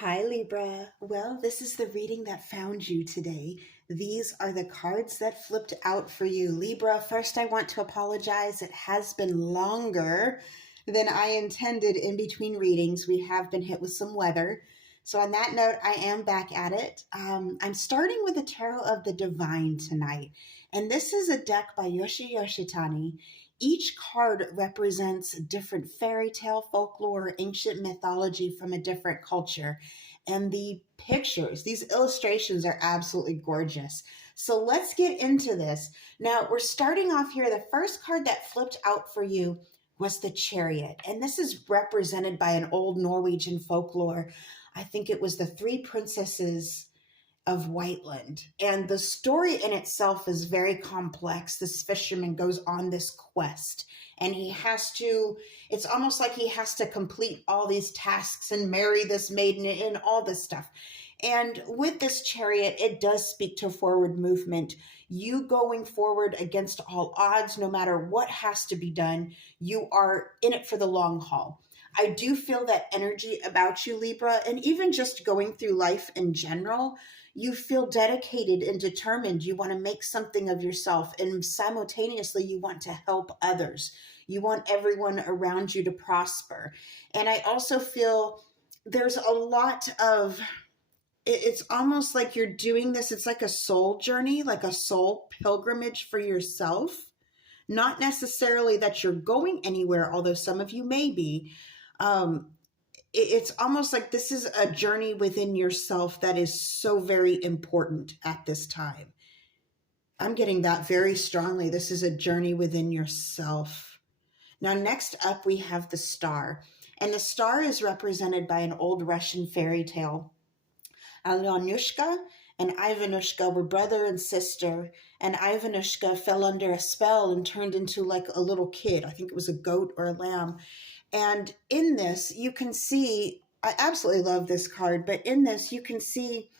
Hi, Libra. Well, this is the reading that found you today. These are the cards that flipped out for you. Libra, first I want to apologize. It has been longer than I intended in between readings. We have been hit with some weather. So on that note, I am back at it. I'm starting with the Tarot of the Divine tonight. And this is a deck by Yoshi Yoshitani. Each card represents different fairy tale, folklore, ancient mythology from a different culture. And the pictures, these illustrations are absolutely gorgeous. So let's get into this. Now, we're starting off here. The first card that flipped out for you was the Chariot. And this is represented by an old Norwegian folklore. I think it was the three princesses of Whiteland. And the story in itself is very complex. This fisherman goes on this quest and it's almost like he has to complete all these tasks and marry this maiden and all this stuff. And with this chariot, it does speak to forward movement. You going forward against all odds, no matter what has to be done, you are in it for the long haul. I do feel that energy about you, Libra, and even just going through life in general, you feel dedicated and determined. You want to make something of yourself, and simultaneously you want to help others. You want everyone around you to prosper. And I also feel there's a lot of, it's almost like you're doing this, it's like a soul journey, like a soul pilgrimage for yourself. Not necessarily that you're going anywhere, although some of you may be. It's almost like this is a journey within yourself that is so very important at this time. I'm getting that very strongly. This is a journey within yourself. Now, next up, we have the star. And the star is represented by an old Russian fairy tale. Alyanushka and Ivanushka were brother and sister, and Ivanushka fell under a spell and turned into like a little kid. I think it was a goat or a lamb. And in this, you can see, I absolutely love this card, but in this, you can see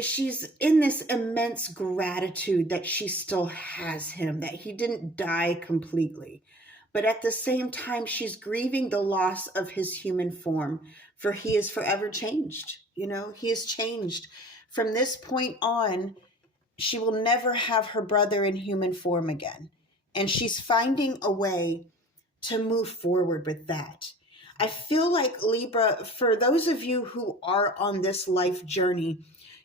she's in this immense gratitude that she still has him, that he didn't die completely. But at the same time, she's grieving the loss of his human form, for he is forever changed. You know, he is changed. From this point on, she will never have her brother in human form again. And she's finding a way to move forward with that. I feel like, Libra, for those of you who are on this life journey,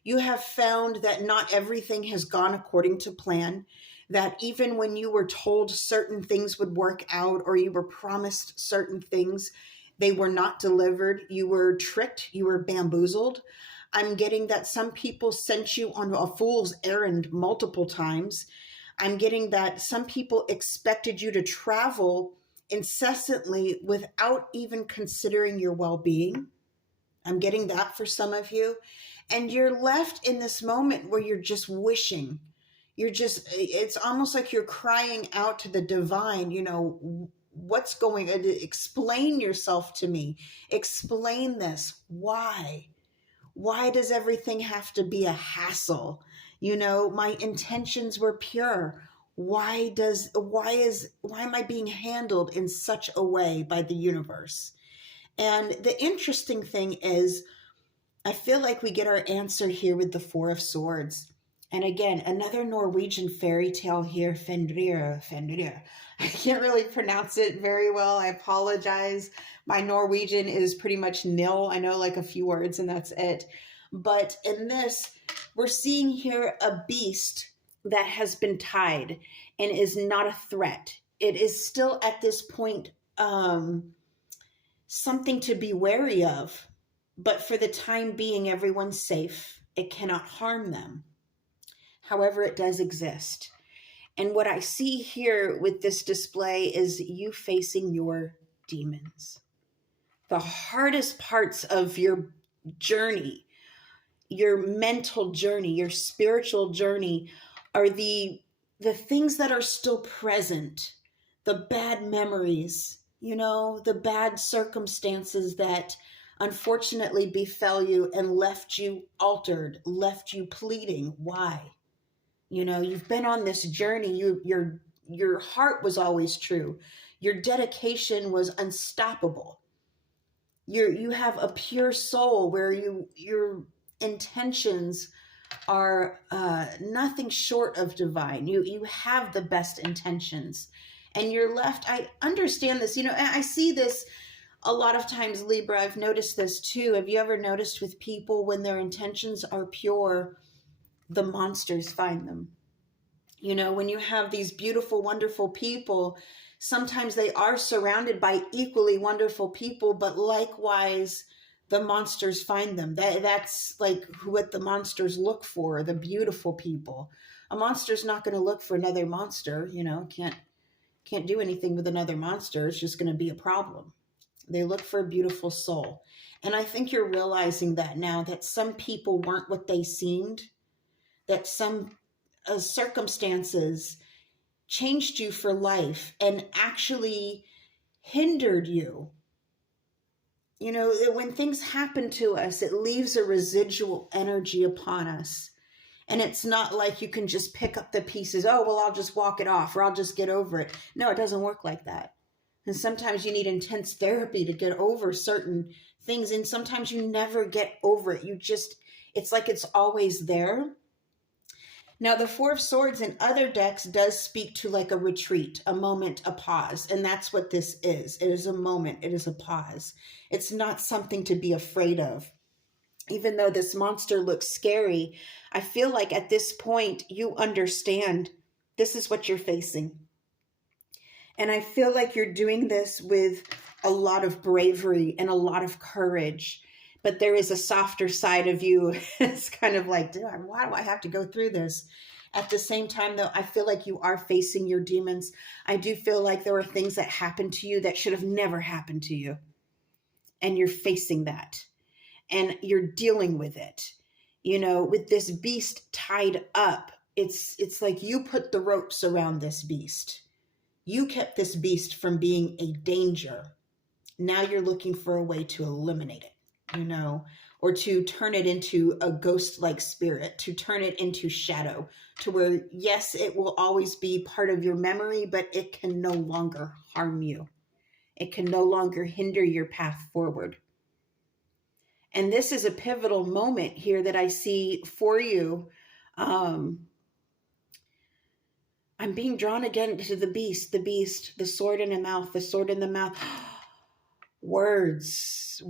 you have found that not everything has gone according to plan, that even when you were told certain things would work out or you were promised certain things, they were not delivered. You were tricked, you were bamboozled. I'm getting that some people sent you on a fool's errand multiple times. I'm getting that some people expected you to travel incessantly without even considering your well-being. I'm getting that for some of you. And you're left in this moment where you're just wishing. It's almost like you're crying out to the divine, what's going on? Explain yourself to me. Explain this. Why? Why does everything have to be a hassle? My intentions were pure. Why am I being handled in such a way by the universe? And the interesting thing is, I feel like we get our answer here with the Four of Swords. And again, another Norwegian fairy tale here, Fenrir. I can't really pronounce it very well. I apologize. My Norwegian is pretty much nil. I know like a few words and that's it. But in this, we're seeing here a beast that has been tied and is not a threat. It is still at this point something to be wary of, but for the time being, everyone's safe. It cannot harm them. However, it does exist. And what I see here with this display is you facing your demons. The hardest parts of your journey, your mental journey, your spiritual journey are the things that are still present, the bad memories, the bad circumstances that unfortunately befell you and left you altered, left you pleading. Why? You've been on this journey. Your heart was always true. Your dedication was unstoppable. You have a pure soul where your intentions are nothing short of divine. You have the best intentions, and you're left. I understand this. I see this a lot of times, Libra. I've noticed this too. Have you ever noticed with people when their intentions are pure, the monsters find them? When you have these beautiful, wonderful people, sometimes they are surrounded by equally wonderful people, but likewise, the monsters find them. That's like what the monsters look for, the beautiful people. A monster's not going to look for another monster, can't do anything with another monster. It's just going to be a problem. They look for a beautiful soul. And I think you're realizing that now, that some people weren't what they seemed, that some circumstances changed you for life and actually hindered you. When things happen to us, it leaves a residual energy upon us. And it's not like you can just pick up the pieces. Oh, well, I'll just walk it off, or I'll just get over it. No, it doesn't work like that. And sometimes you need intense therapy to get over certain things. And sometimes you never get over it. It's like it's always there. Now, the Four of Swords in other decks does speak to like a retreat, a moment, a pause. And that's what this is. It is a moment. It is a pause. It's not something to be afraid of. Even though this monster looks scary, I feel like at this point you understand this is what you're facing. And I feel like you're doing this with a lot of bravery and a lot of courage. But there is a softer side of you. It's kind of like, why do I have to go through this? At the same time, though, I feel like you are facing your demons. I do feel like there are things that happened to you that should have never happened to you. And you're facing that. And you're dealing with it. With this beast tied up, it's like you put the ropes around this beast. You kept this beast from being a danger. Now you're looking for a way to eliminate it. Or to turn it into a ghost-like spirit, to turn it into shadow, to where, yes, it will always be part of your memory, but it can no longer harm you. It can no longer hinder your path forward. And this is a pivotal moment here that I see for you. I'm being drawn again to the beast, the sword in the mouth, the sword in the mouth. Words.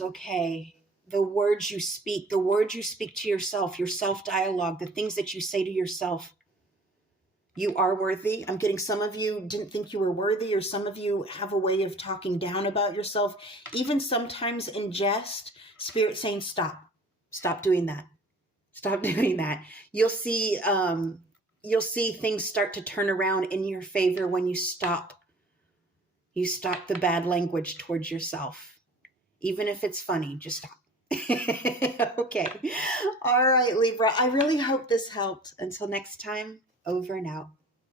Okay. The words you speak to yourself, your self-dialogue, the things that you say to yourself. You are worthy. I'm getting some of you didn't think you were worthy, or some of you have a way of talking down about yourself. Even sometimes in jest, Spirit saying, stop doing that. Stop doing that. You'll see things start to turn around in your favor when you stop the bad language towards yourself. Even if it's funny, just stop. Okay. All right, Libra. I really hope this helped. Until next time, over and out.